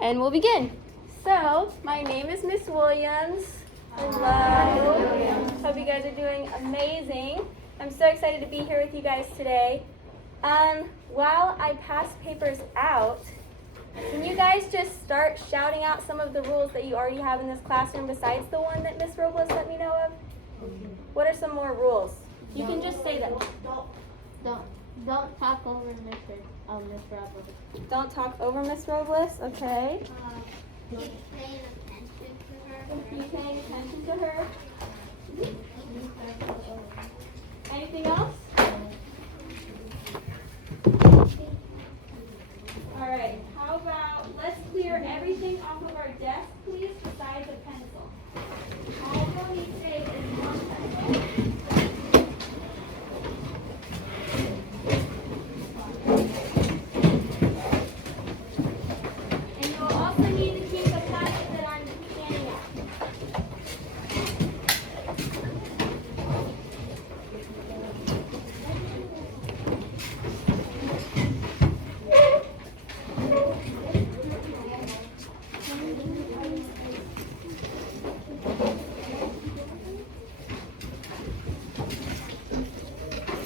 And we'll begin. So, my name is Miss Williams. Hello. Hope you guys are doing amazing. I'm so excited to be here with you guys today. While I pass papers out, can you guys just start shouting out some of the rules that you already have in this classroom besides the one that Miss Robles let me know of? What are some more rules? You can just say them. Don't talk over Miss Robles. Don't talk over Miss Robles, okay. Keep paying attention to her. Keep paying attention to her. Anything else? All right, how about let's clear everything off of our desk, please, besides a pencil. All we'll need today is one pencil. And you'll also need to keep the packet that I'm handing out.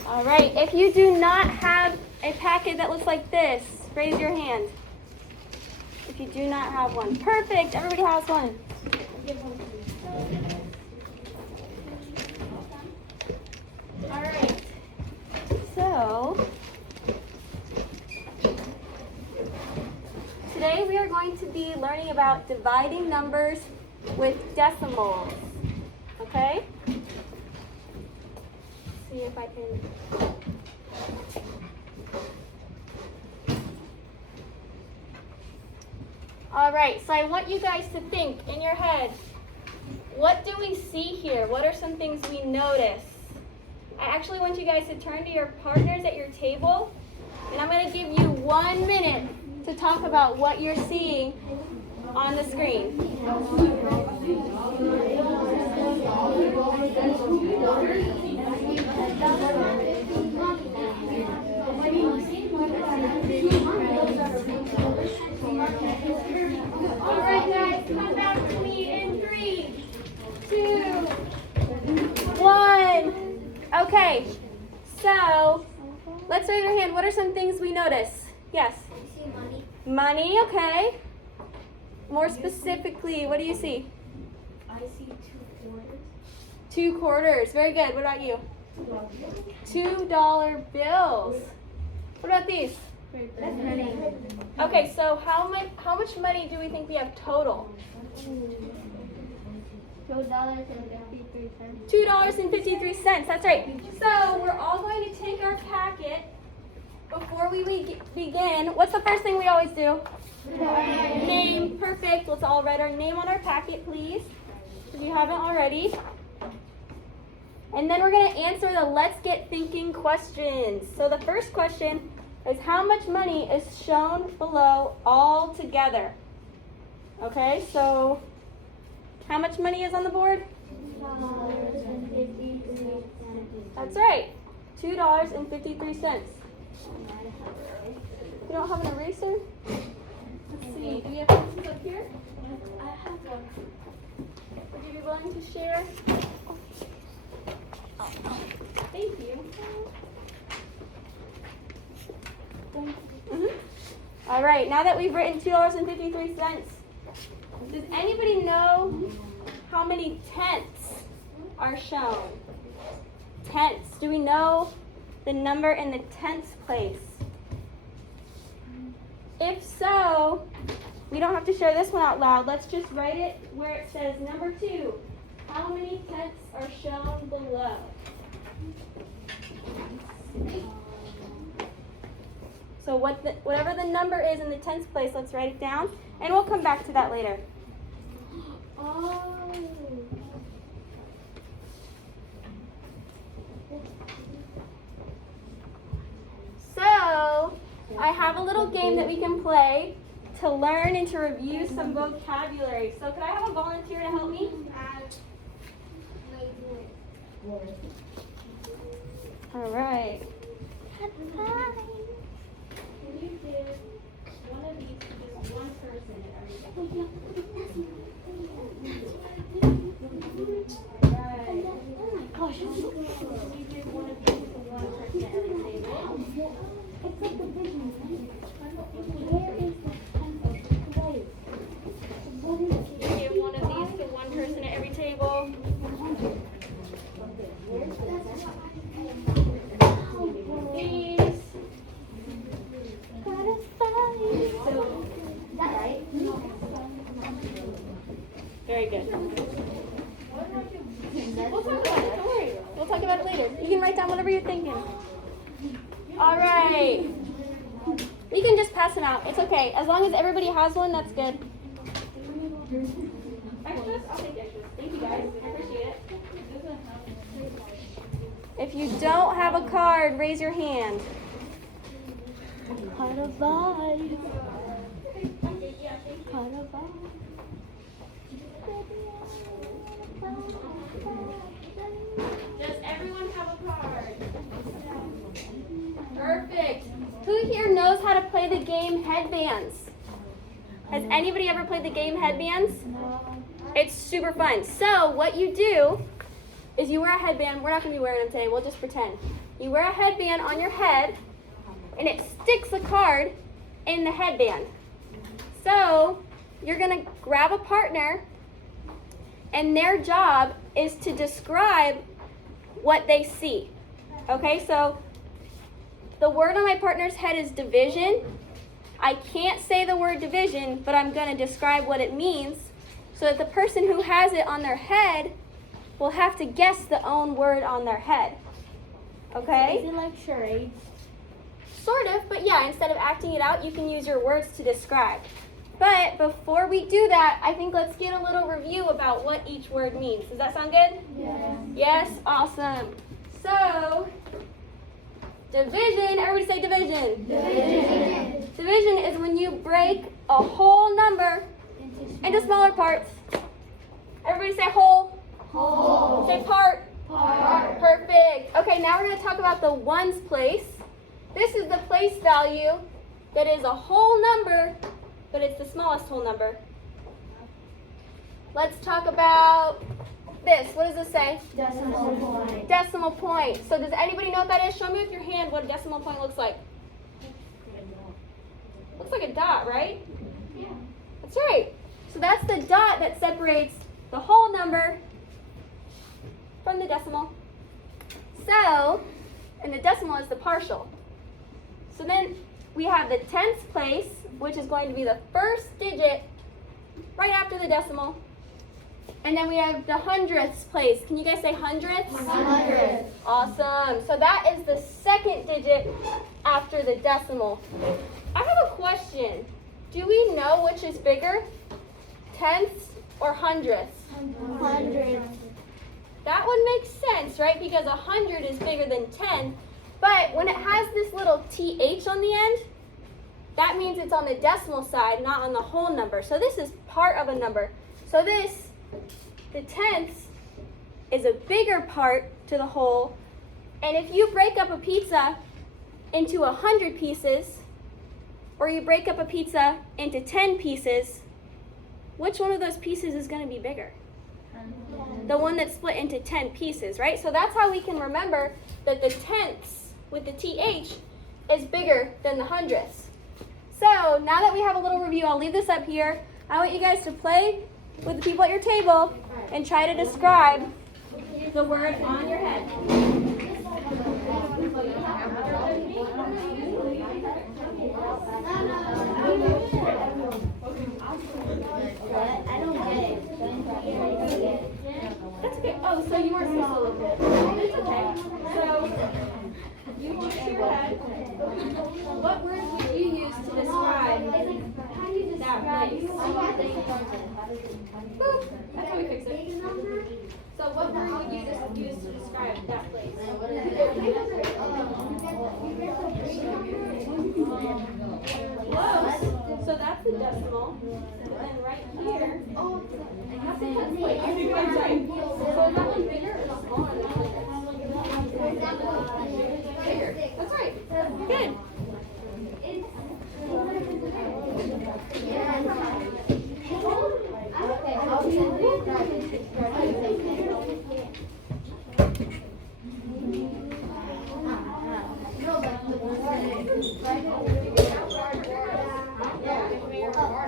All right, if you do not have a packet that looks like this, raise your hand. If you do not have one. Perfect, everybody has one. All right, so today we are going to be learning about dividing numbers with decimals, okay? See if I can. All right, so I want you guys to think in your head, what do we see here? What are some things we notice? I actually want you guys to turn to your partners at your table, and I'm going to give you 1 minute to talk about what you're seeing on the screen. All right, guys, come back to me in 3, 2, 1. Okay, so let's raise your hand. What are some things we notice? Yes? I see money. Money, okay. More specifically, what do you see? I see 2 quarters. 2 quarters. Very good. What about you? $2 bills. What about these? That's money. Okay, so how much money do we think we have total? $2.53. $2.53. That's right. So we're all going to take our packet. Before we begin, what's the first thing we always do? Name. Perfect. Let's all write our name on our packet, please, if you haven't already. And then we're going to answer the Let's Get Thinking questions. So the first question is, how much money is shown below all together? Okay, so how much money is on the board? That's right, $2.53. You don't have an eraser? Let's see, do you have pencils up here? I have one. Would you be willing to share? Thank you. All right, now that we've written $2.53, does anybody know how many tenths are shown? Tenths. Do we know the number in the tenths place? If so, we don't have to share this one out loud. Let's just write it where it says number 2. How many tenths are shown below? So whatever the number is in the tenths place, let's write it down, and we'll come back to that later. Oh. So I have a little game that we can play to learn and to review some vocabulary. So could I have a volunteer to help me? All right. Can you give one of these to just one person in our Give one of these to one person at every table. These. Very good. We'll talk about it. Don't worry. We'll talk about it later. You can write down whatever you're thinking. All right. We can just pass them out. It's okay. As long as everybody has one, that's good. Extras? I'll take extras. Thank you guys. I appreciate it. If you don't have a card, raise your hand. Kind of vibe. Kind of vibe. Does everyone have a card? Perfect. Who here knows how to play the game Headbands? Has anybody ever played the game Headbands? It's super fun. So what you do is you wear a headband. We're not going to be wearing them today. We'll just pretend. You wear a headband on your head, and it sticks a card in the headband. So you're going to grab a partner, and their job is to describe what they see. Okay, so the word on my partner's head is division. I can't say the word division, but I'm going to describe what it means so that the person who has it on their head will have to guess the own word on their head. Okay? Is it like charades? Sort of, but yeah, instead of acting it out, you can use your words to describe. But before we do that, I think let's get a little review about what each word means. Does that sound good? Yeah. Yes? Awesome. So, division, everybody say division. Division. Division is when you break a whole number into smaller parts. Everybody say whole. Whole. Say part. Part. Perfect. Okay, now we're going to talk about the ones place. This is the place value that is a whole number, but it's the smallest whole number. Let's talk about this. What does this say? Decimal point. Decimal point. So does anybody know what that is? Show me with your hand what a decimal point looks like. Looks like a dot, right? Yeah. That's right. So that's the dot that separates the whole number from the decimal. So, and the decimal is the partial. So then we have the tenths place, which is going to be the first digit right after the decimal. And then we have the hundredths place. Can you guys say hundredths? Hundredths. Awesome. So that is the second digit after the decimal. I have a question. Do we know which is bigger? Tenths or hundredths? Hundredths. That would make sense, right? Because 100 is bigger than 10. But when it has this little TH on the end, that means it's on the decimal side, not on the whole number. So this is part of a number. So this, the tenths, is a bigger part to the whole. And if you break up a pizza into 100 pieces, or you break up a pizza into 10 pieces, which one of those pieces is going to be bigger? The one that's split into 10 pieces, right? So that's how we can remember that the tenths with the TH is bigger than the hundredths. So now that we have a little review, I'll leave this up here. I want you guys to play with the people at your table and try to describe the word on your head. I don't get it. That's okay. Oh, so you weren't supposed to look at it. It's okay. So you hold it to your head. What words would you use to describe that place? Boop. That's how we fix it. So what word would you just use to describe that place? Close. So that's the decimal. And then right here. That's the tenth place. I'm sorry. So is that one bigger or smaller than that one? Bigger. That's right. Good. All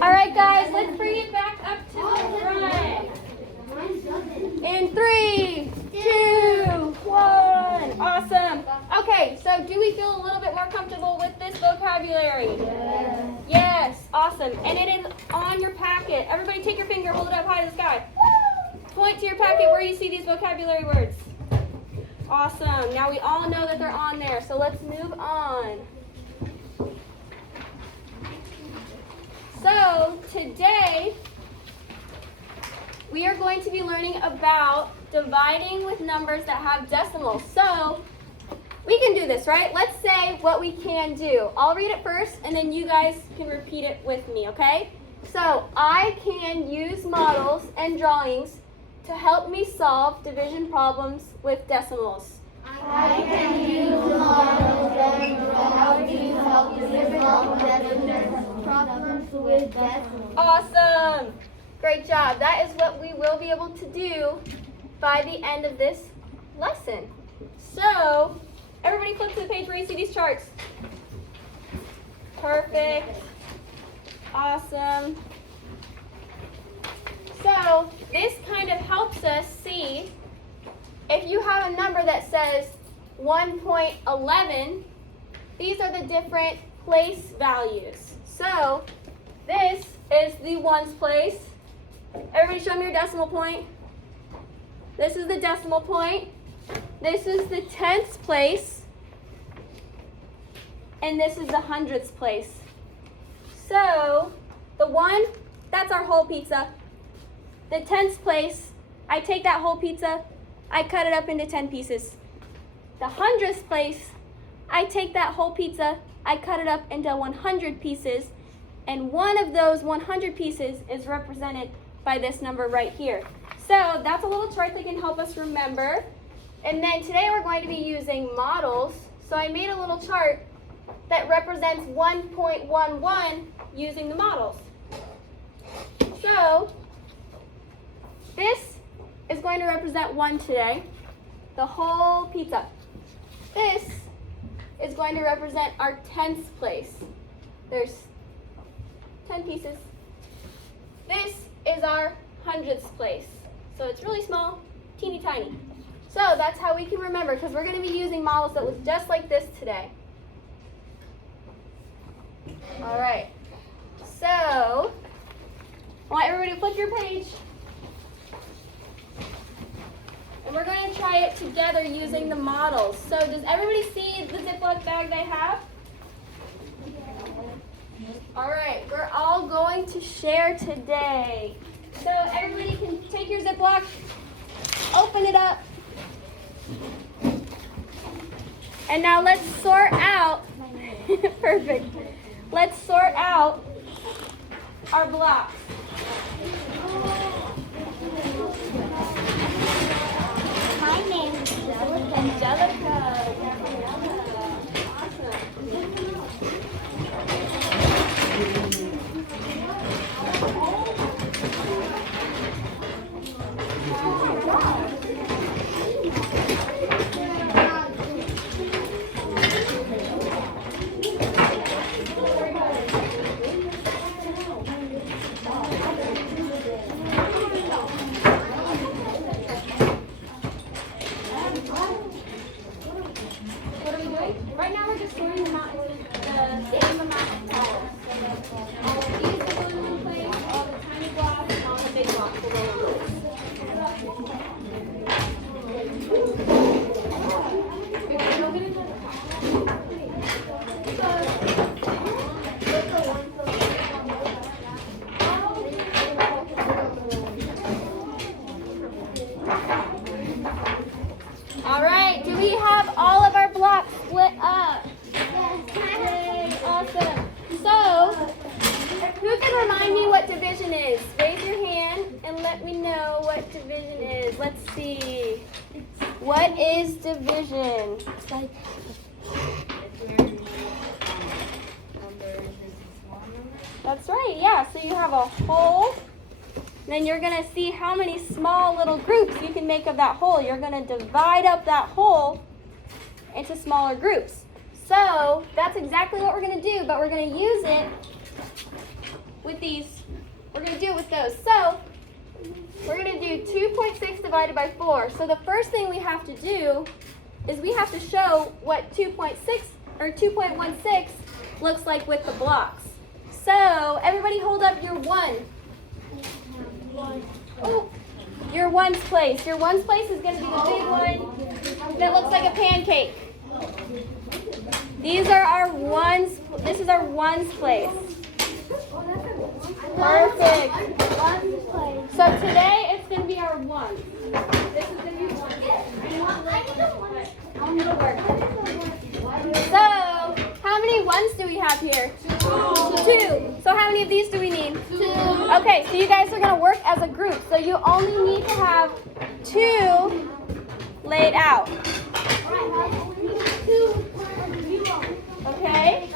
right, guys, let's bring it back up to the front. In 3, 2, 1. Awesome. Okay, so do we feel a little bit more comfortable with this vocabulary? Yes. Awesome. And it is on your packet. Everybody take your finger, hold it up high to the sky. Point to your packet where you see these vocabulary words. Awesome. Now we all know that they're on there, so let's move on. So today, we are going to be learning about dividing with numbers that have decimals. So we can do this, right? Let's say what we can do. I'll read it first, and then you guys can repeat it with me, okay? So I can use models and drawings to help me solve division problems with decimals. I can use models and drawings to help me solve division problems with decimals. Awesome! Great job. That is what we will be able to do by the end of this lesson. So, everybody flip to the page where you see these charts. Perfect. Awesome. So, this kind of helps us see if you have a number that says 1.11, these are the different place values. So, this is the ones place. Everybody show me your decimal point. This is the decimal point. This is the tenths place. And this is the hundredths place. So, the 1, that's our whole pizza. The tenths place, I take that whole pizza, I cut it up into 10 pieces. The hundredths place, I take that whole pizza, I cut it up into 100 pieces, and one of those 100 pieces is represented by this number right here. So that's a little chart that can help us remember. And then today we're going to be using models. So I made a little chart that represents 1.11 using the models. So this is going to represent 1 today, the whole pizza. This is going to represent our tenths place. There's 10 pieces. This is our hundredths place. So it's really small, teeny tiny. So that's how we can remember, because we're going to be using models that look just like this today. All right. So I want everybody to flip your page. And we're going to try it together using the models. So does everybody see the Ziploc bag they have? All right, we're all going to share today. So everybody can take your Ziploc, open it up. And now let's sort out, perfect. Let's sort out our blocks. My name is Angelica. What are we doing? Right now we're just sorting them out into the same amount of colors. All of these will go in one place, all the tiny blocks, and all the big blocks will go in place. All right, do we have all of our blocks split up? Yay, awesome. So, who can remind me what division is? Raise your hand and let me know what division is. Let's see. What is division? It's like That's right, yeah. So you have a whole then you're going to see how many small little groups you can make of that whole. You're going to divide up that whole into smaller groups. So that's exactly what we're going to do, but we're going to use it with these. We're going to do it with those. So we're going to do 2.6 divided by 4. So the first thing we have to do is we have to show what 2.6 or 2.16 looks like with the blocks. So everybody hold up your 1. Oh, your 1's place. Your 1's place is going to be the big one that looks like a pancake. These are our 1's. This is our 1's place. Perfect. So today it's going to be our 1. This is going to be 1. So how many 1's do we have here? 2. So how many of these do we need? 2. Okay, so you guys are going to work as a group. So you only need to have 2 laid out. Okay?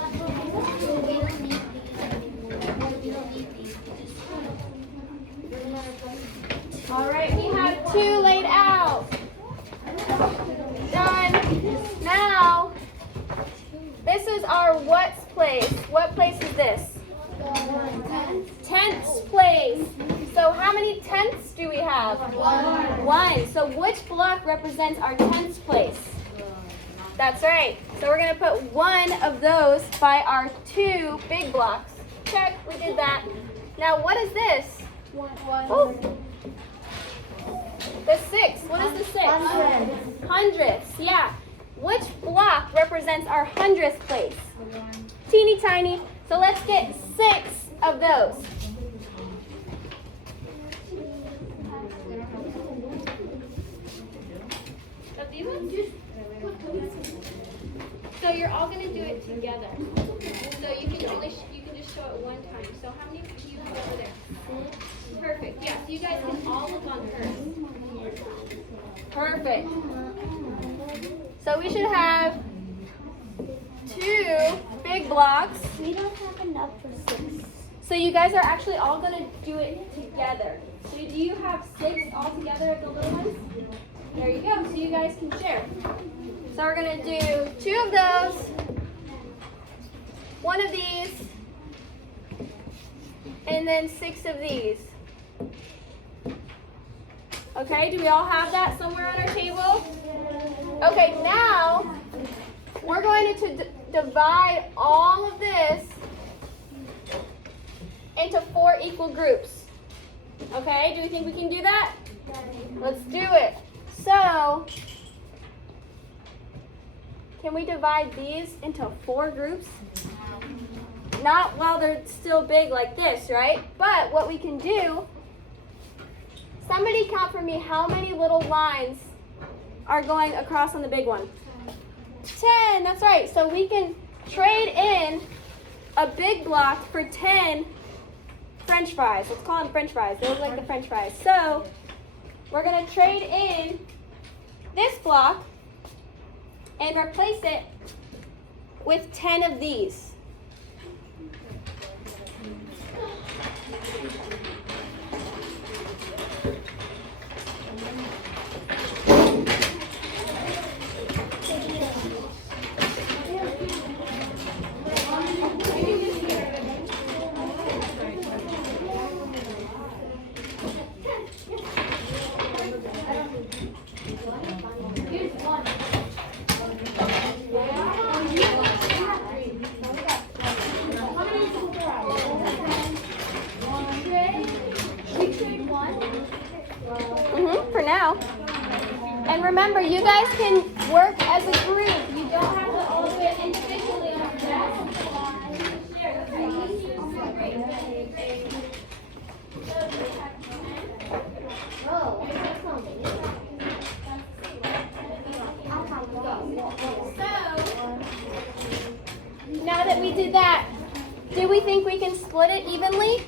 All right, we have 2 laid out. Done. Now, this is our what's place. What place is this? 10ths place. So how many 10ths do we have? 1. So which block represents our 10ths place? That's right. So we're going to put 1 of those by our 2 big blocks. Check, we did that. Now what is this? Oh. The 6. What is the 6? Hundredths. Yeah. Which block represents our 100th place? Teeny tiny. So let's get 6 of those. Of these ones? So you're all going to do it together. So you can just show it one time. So how many do you have over there? Perfect. Yeah, so you guys can all look on hers. Perfect. So we should have 2 big blocks. We don't have enough for 6. So you guys are actually all going to do it together. So do you have 6 all together of the little ones? There you go. So you guys can share. So we're going to do 2 of those, 1 of these, and then 6 of these. Okay, do we all have that somewhere on our table? Okay, now we're going to divide all of this into 4 equal groups. Okay, do you think we can do that? Let's do it. So, can we divide these into 4 groups? Not while they're still big like this, right? But what we can do, somebody count for me how many little lines are going across on the big one. 10, that's right. So we can trade in a big block for 10 French fries. Let's call them French fries. They look like the French fries. So we're going to trade in this block and replace it with 10 of these. For now. And remember, you guys can work as a group. You don't have to all do it individually on your desk. So, now that we did that, do we think we can split it evenly?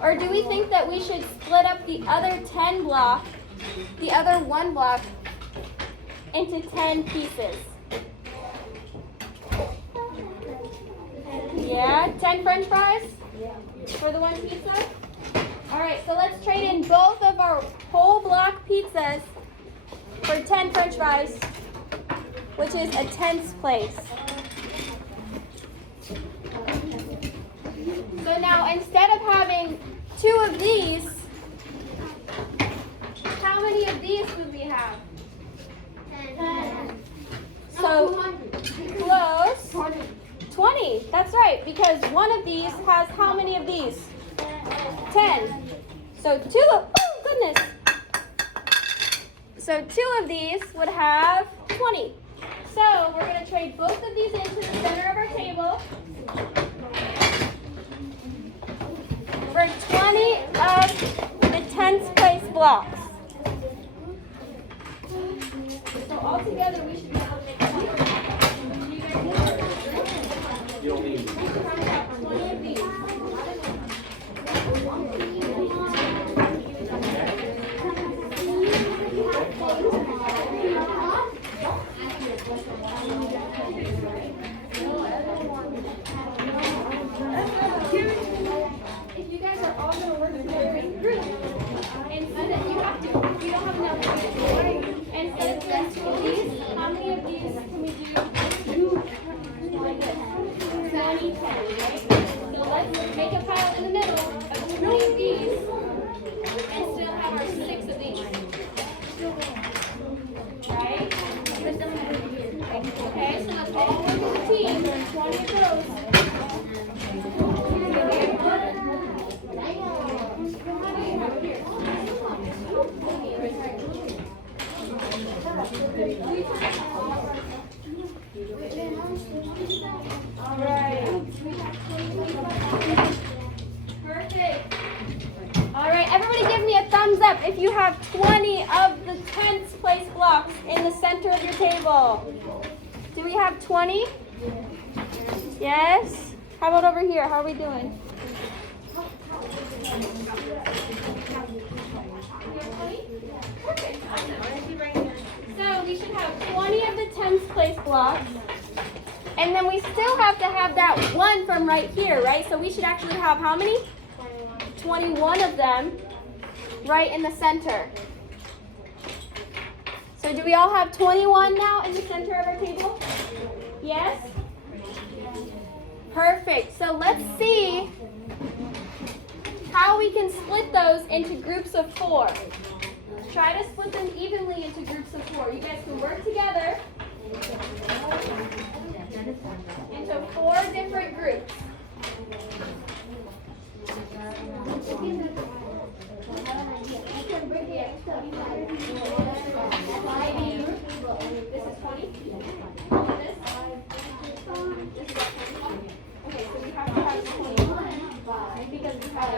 Or do we think that we should split up the other 10 block, the other 1 block, into 10 pieces? Yeah, 10 French fries for the 1 pizza? All right, so let's trade in both of our whole block pizzas for 10 French fries, which is a tenths place. So now instead of having 2 of these, how many of these would we have? 10. So close. 20. That's right, because one of these has how many of these? 10. So 2 of, oh goodness. So 2 of these would have 20. So we're going to trade both of these into the center of our table for 20 of the tenths place blocks. So altogether we should be able to make 20. You'll need 20 of these. If you guys are all going to work together in groups, instead of, you have to, you don't have enough. Instead of doing 2 of these, how many of these can we do? 20, 10, right? So let's make a pile in the middle of 20 of these and still have our 6 of these. Right? Okay, so let's all work as a team. 20 of those. All right. Perfect. All right, everybody give me a thumbs up if you have 20 of the tenths place blocks in the center of your table. Do we have 20? Yes? How about over here? How are we doing? Perfect. So we should have 20 of the tenths place blocks. And then we still have to have that 1 from right here, right? So we should actually have how many? 21 of them right in the center. So do we all have 21 now in the center of our table? Yes? Perfect. So let's see how we can split those into groups of 4. Try to split them evenly into groups of 4. You guys can work together into 4 different groups. This is 20. This. Okay, so we have to have 21 because we have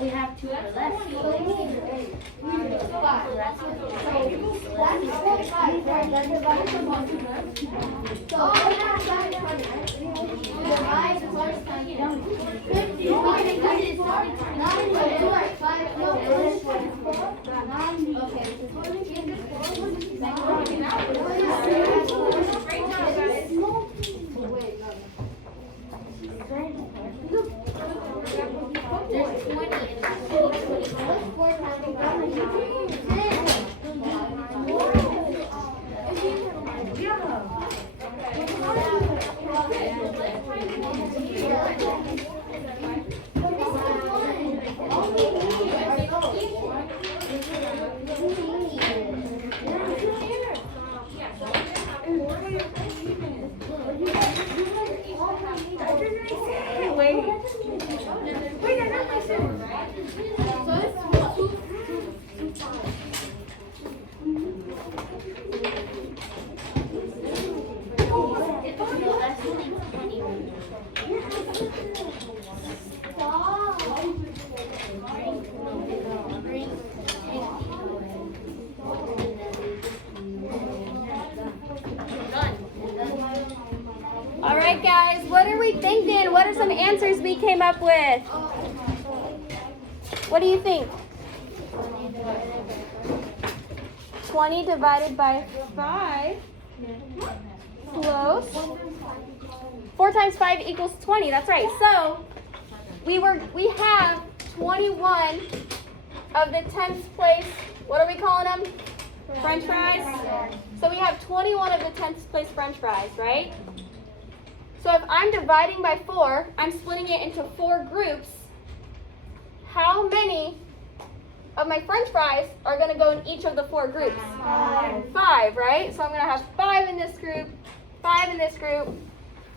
We have 2 left. There's 20 in that. All right, guys, what are we thinking? What are some answers we came up with? What do you think? 20 divided by 5. Close. 4 times 5 equals 20. That's right. So we have 21 of the 10th place. What are we calling them? French fries. So we have 21 of the 10th place French fries, right? So if I'm dividing by 4, I'm splitting it into 4 groups. How many of my French fries are going to go in each of the 4 groups? 5, right? So I'm going to have 5 in this group, 5 in this group,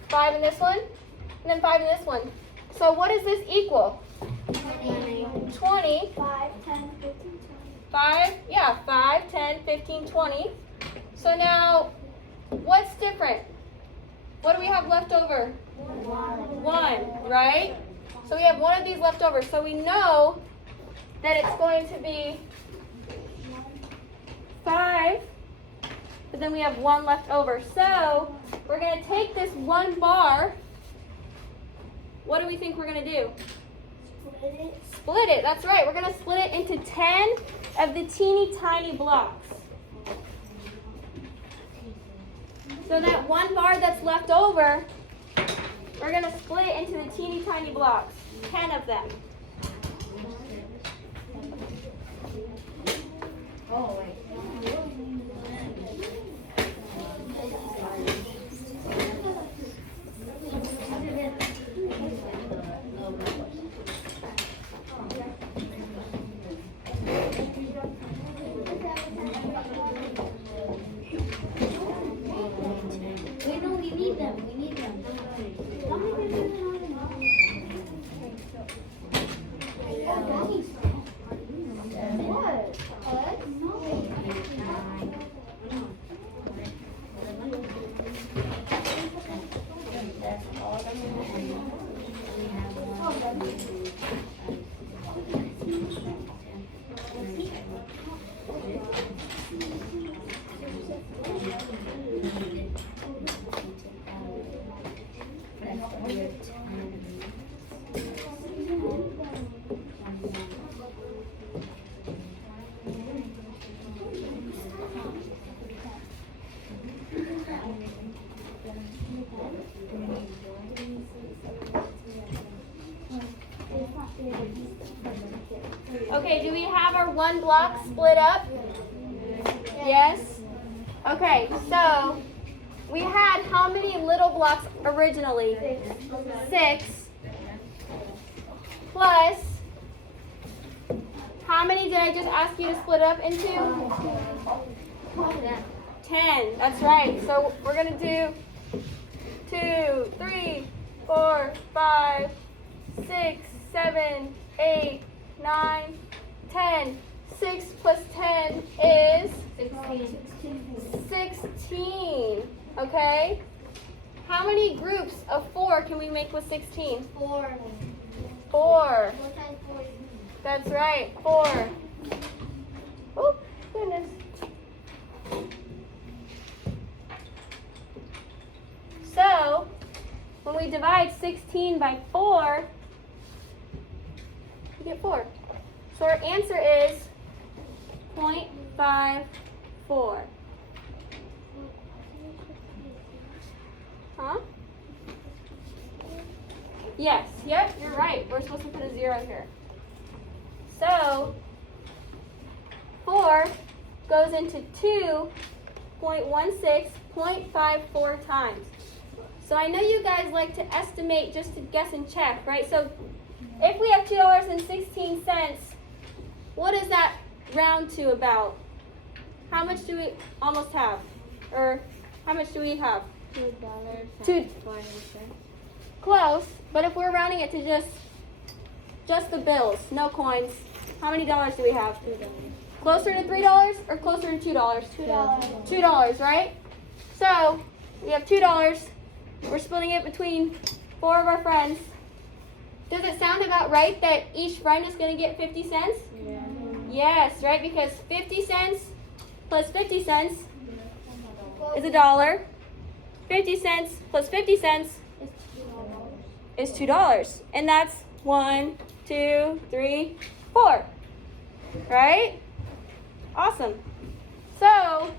5 in this one, and then 5 in this one. So what does this equal? 20. 5, 10, 15, 20. 5, yeah, 5, 10, 15, 20. So now, what's different? What do we have left over? 1, right? So we have 1 of these left over. So we know that it's going to be 5, but then we have 1 left over. So we're going to take this 1 bar. What do we think we're going to do? Split it. Split it, that's right. We're going to split it into 10 of the teeny tiny blocks. So that 1 bar that's left over, we're going to split it into the teeny tiny blocks. 10 of them. Oh, wait. We need them. Okay, do we have our 1 block split up? Yes? Okay, so we had how many little blocks originally? 6. Plus, how many did I just ask you to split up into? 10. That's right. So we're going to do 2, 3, 4, 5, 6, 7, 8, 9, 10. 6 plus 10 is 16. Okay? How many groups of 4 can we make with 16? 4. 4. 4 times 4 is That's right. 4. Oh, goodness. So, when we divide 16 by 4, we get 4. So our answer is 0.54. Huh? Yes, yep, you're right. We're supposed to put a 0 here. So, 4 goes into 2.16, 0.54 times. So I know you guys like to estimate just to guess and check, right? So if we have $2.16, what does that round to about? How much do we almost have? Or how much do we have? $2.46. Close, but if we're rounding it to just the bills, no coins, how many dollars do we have? Closer to $3 or closer to $2? $2. $2, right? So we have $2. We're splitting it between 4 of our friends. Does it sound about right that each friend is going to get 50 cents? Yeah. Yes, right? Because 50 cents plus 50 cents is $1. 50 cents plus 50 cents is $2. And that's 1, 2, 3, 4. Right? Awesome. So,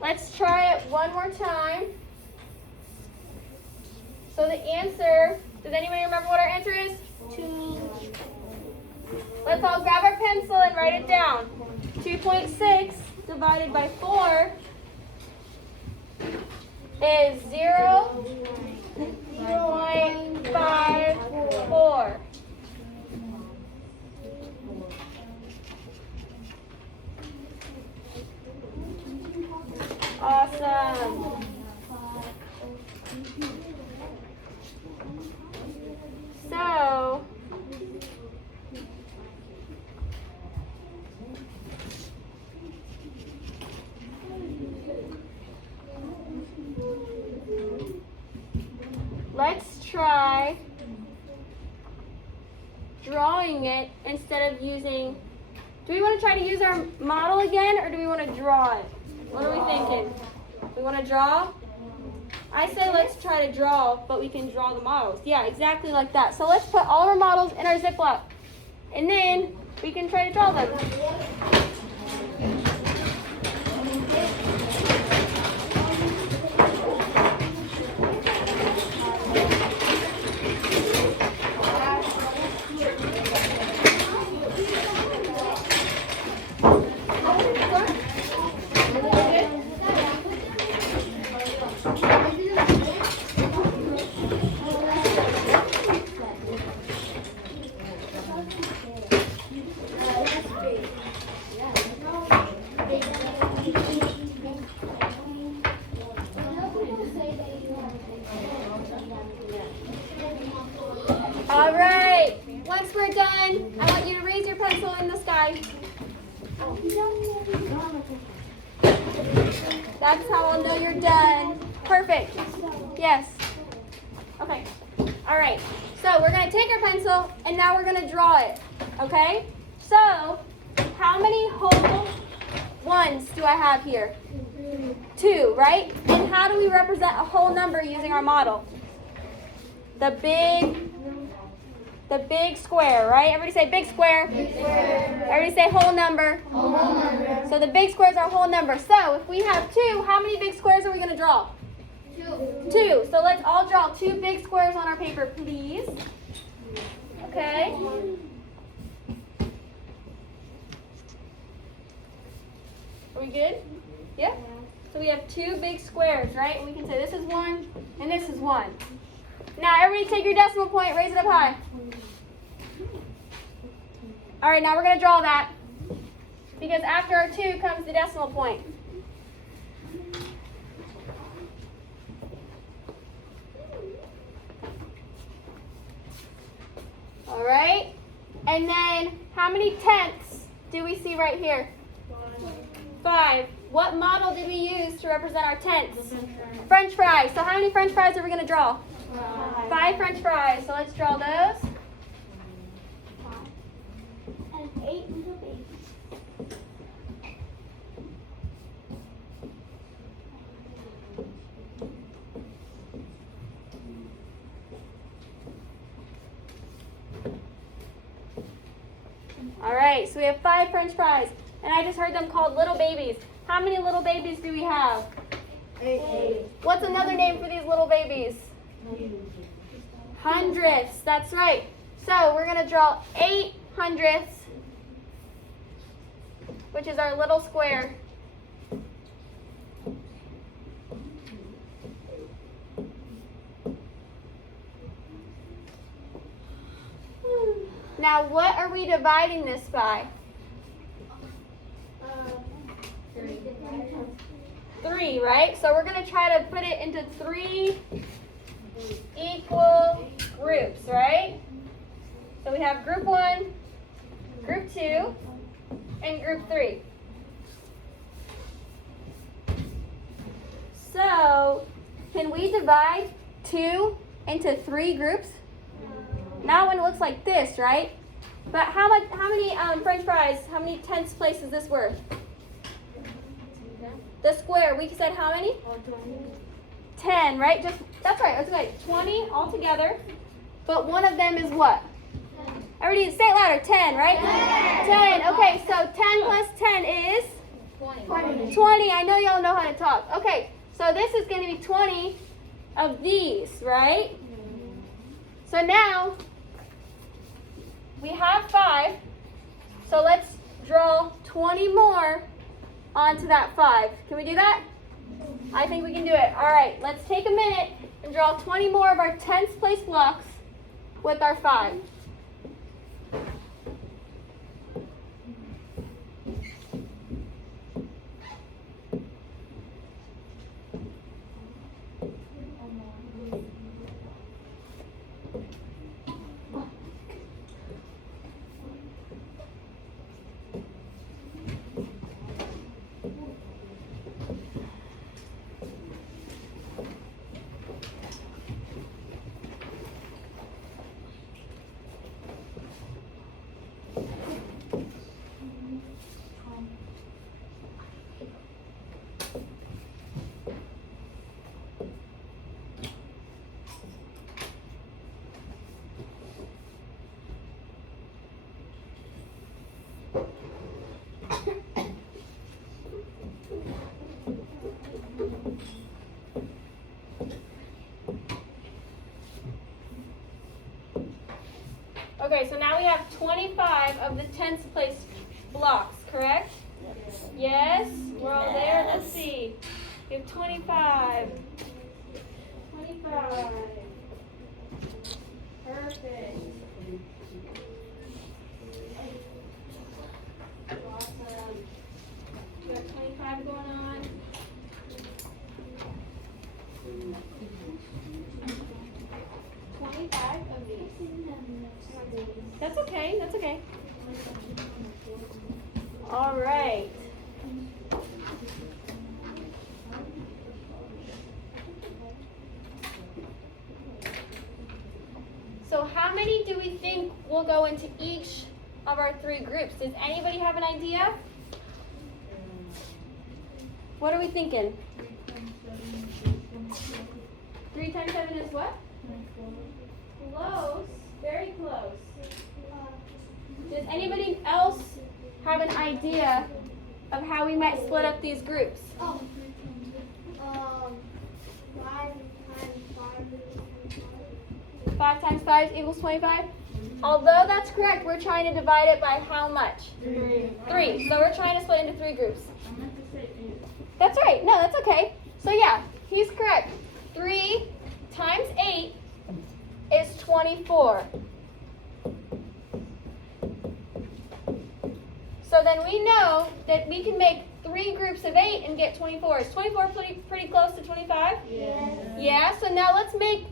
let's try it one more time. So the answer, does anybody remember what our answer is? 2. Let's all grab our pencil and write it down. 2.6 divided by 4 is 0.54. Awesome. So, let's try drawing it instead of using, do we want to try to use our model again or do we want to draw it? What are we thinking? We want to draw? I say let's try to draw, but we can draw the models. Yeah, exactly like that. So let's put all of our models in our Ziploc. And then we can try to draw them. All right, once we're done, I want you to raise your pencil in the sky. That's how I'll know you're done. Perfect. Yes. Okay. All right, so we're going to take our pencil and now we're going to draw it. Okay? So, how many whole ones do I have here? 2, right? And how do we represent a whole number using our model? The big square, right? Everybody say big square. Big square. Everybody say whole number. Whole number. So the big square is our whole number. So if we have 2, how many big squares are we going to draw? 2. So let's all draw 2 big squares on our paper, please. Okay. Are we good? Yeah? So we have 2 big squares, right? And we can say this is 1 and this is 1. Now everybody take your decimal point, raise it up high. All right, now we're going to draw that because after our 2 comes the decimal point. All right, and then how many tenths do we see right here? 5. What model did we use to represent our tenths? French fries. So how many French fries are we going to draw? 5 French fries. So let's draw those. And 8 little babies. All right, so we have 5 French fries. And I just heard them called little babies. How many little babies do we have? 8. What's another name for these little babies? Hundredths. That's right. So we're going to draw 8 hundredths, which is our little square. Now, what are we dividing this by? 3, right? So we're going to try to put it into 3 equal groups, right? So we have group 1, group 2, and group 3. So, can we divide 2 into 3 groups? Not when it looks like this, right? But how many French fries, how many tenths place is this worth? The square, we said how many? 10, right? That's right, that's right. 20 altogether. But one of them is what? Everybody say it louder. 10, right? 10. Okay, so 10 plus 10 is? 20. I know y'all know how to talk. Okay, so this is going to be 20 of these, right? So now, we have 5. So let's draw 20 more onto that 5. Can we do that? I think we can do it. All right, let's take a minute and draw 20 more of our tenths place blocks with our 5. Okay, so now we have 25 of the tenths place blocks, correct? Yes? We're all there? Let's see. We have 25. 25. Perfect. Awesome. We got 25 going on. Of these. That's okay, that's okay. All right. So how many do we think will go into each of our 3 groups? Does anybody have an idea? What are we thinking? 3 times 7 is what? Close. Very close. Does anybody else have an idea of how we might split up these groups? 5 times 5 equals 25? Although that's correct, we're trying to divide it by how much? 3. So we're trying to split into 3 groups. That's right. No, that's okay. So yeah, he's correct. 3 times 8 is 24. So then we know that we can make 3 groups of 8 and get 24. Is 24 pretty close to 25? Yes. Yeah, so now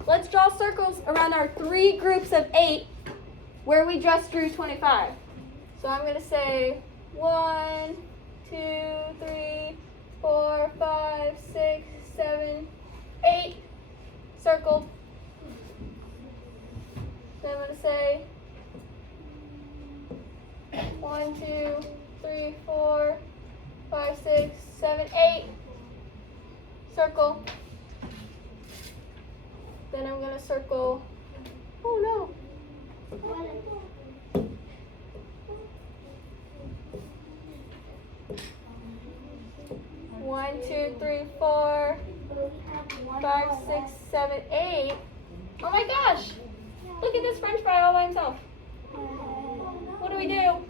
let's draw circles around our 3 groups of 8 where we just drew 25. So I'm going to say 1, 2, 3, 4, 5, 6, 7, 8. Circle. Then I'm going to say 1, 2, 3, 4, 5, 6, 7, 8. Circle. Then I'm going to circle. Oh no. 1, 2, 3, 4, 5, 6, 7, 8. Oh my gosh! Look at this French fry all by himself. What do we do?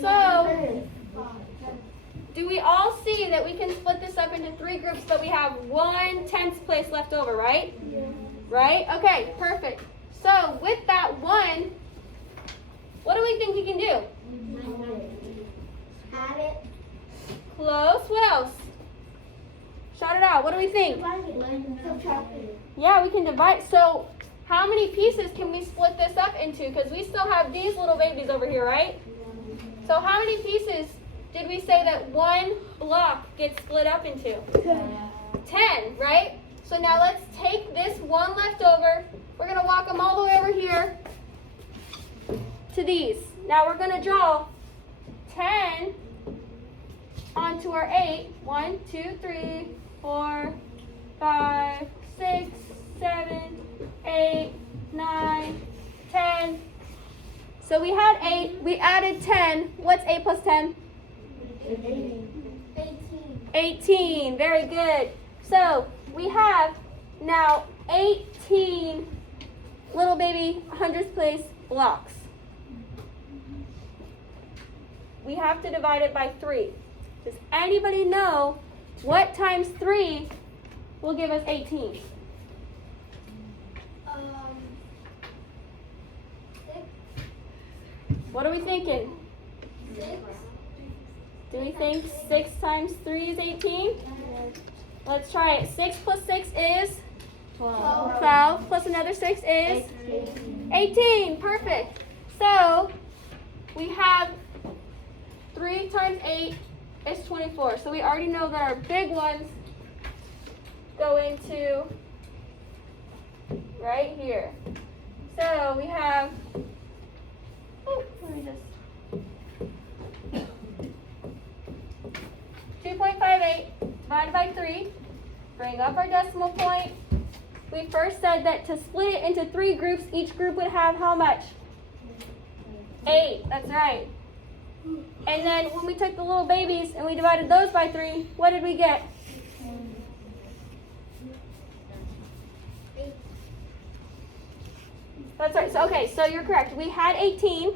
So, do we all see that we can split this up into 3 groups, but we have 1 tenths place left over, right? Yeah. Right? Okay, perfect. So, with that 1, what do we think we can do? Add it. Close. What else? Shout it out. What do we think? Yeah, we can divide. So how many pieces can we split this up into? Because we still have these little babies over here, right? So how many pieces did we say that one block gets split up into? 10, right? So now let's take this one left over. We're going to walk them all the way over here to these. Now we're going to draw 10 onto our 8. 1, 2, 3, 4, 5, 6, 7, 8, 9, 10. So we had 8. We added 10. What's 8 plus 10? 18. Very good. So we have now 18 little baby hundredths place blocks. We have to divide it by 3. Does anybody know what times 3 will give us 18? 6. What are we thinking? 6. Do we think 6 times 3 is 18? Let's try it. 6 plus 6 is 12. Plus another 6 is 18. Perfect. So we have 3 times 8 is 24. So we already know that our big ones go into right here. So we have, let me just, 2.58 divided by 3. Bring up our decimal point. We first said that to split it into 3 groups, each group would have how much? 8. That's right. And then when we took the little babies and we divided those by 3, what did we get? 8. That's right. So okay, so you're correct. We had 18.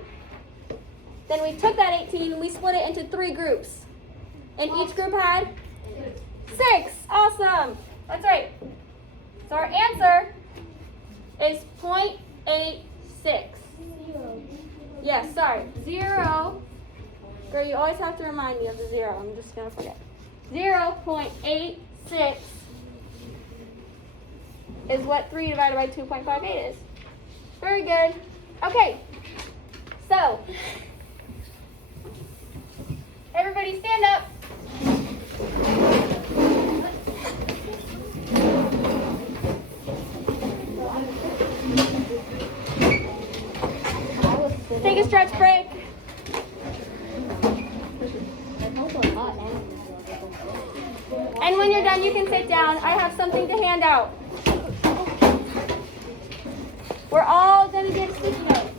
Then we took that 18 and we split it into 3 groups. And each group had 6. Awesome. That's right. So our answer is 0.86. Yes, sorry. 0. Girl, you always have to remind me of the 0. I'm just going to forget. 0.86 is what 3 divided by 2.58 is. Very good. Okay. So, everybody stand up. Take a stretch break. And when you're done, you can sit down. I have something to hand out. We're all going to get sticky notes.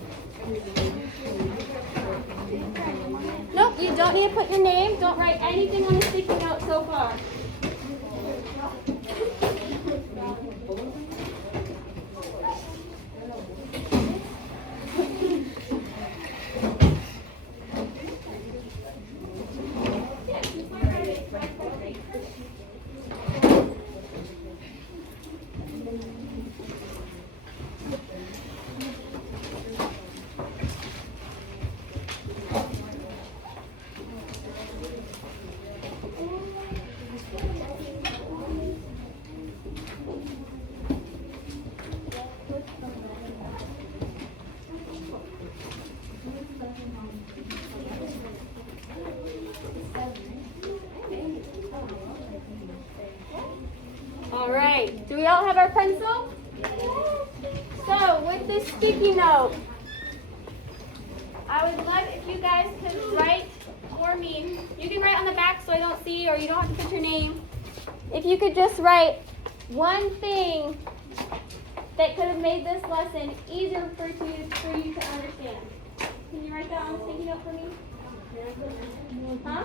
Nope, you don't need to put your name. Don't write anything on the sticky note so far. All right, do we all have our pencil? So with this sticky note, I would love if you guys could write for me. You can write on the back so I don't see, or you don't have to put your name. If you could just write one thing that could have made this lesson easier for you to understand. Can you write that on the sticky note for me? Huh?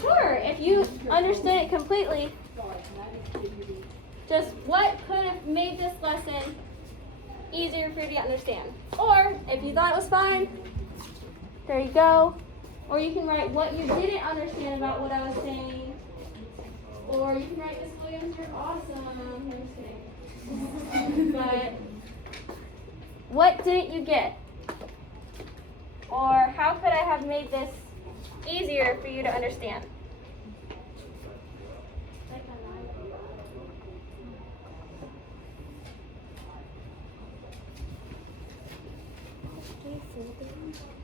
Sure, if you understood it completely. Just what could have made this lesson easier for you to understand. Or if you thought it was fine, there you go. Or you can write what you didn't understand about what I was saying. Or you can write, Miss Williams, you're awesome. I'm just kidding. But what didn't you get? Or how could I have made this easier for you to understand?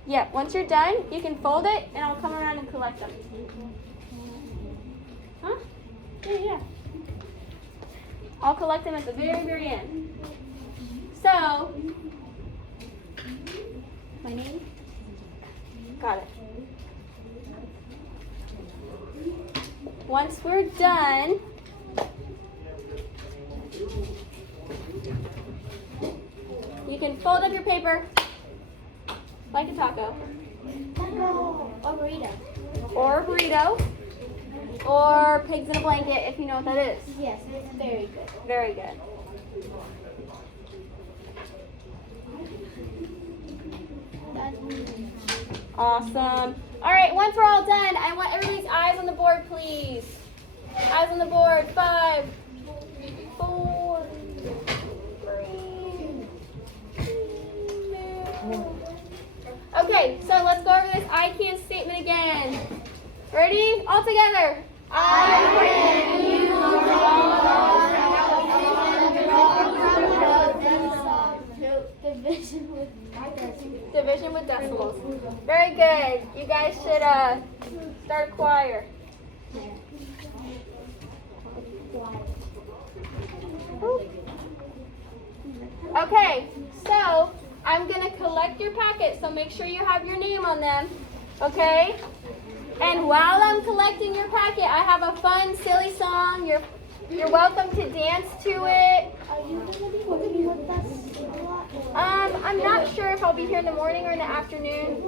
Yeah, once you're done, you can fold it and I'll come around and collect them. Huh? Yeah. I'll collect them at the very, very end. So, my name? Got it. Once we're done, you can fold up your paper like a taco. Or burrito. Or a burrito. Or pigs in a blanket, if you know what that is. Yes, it's very good. Very good. Awesome. All right, once we're all done, I want everybody's eyes on the board, please. Eyes on the board. 5, 4, 3, 2. Okay, so let's go over this I can statement again. Ready? All together. I can use Division with decimals. Very good. You guys should start a choir. Okay, so I'm going to collect your packet, so make sure you have your name on them, okay? And while I'm collecting your packet, I have a fun, silly song. You're welcome to dance to it. Are you going to be working with us a lot? I'm not sure if I'll be here in the morning or in the afternoon.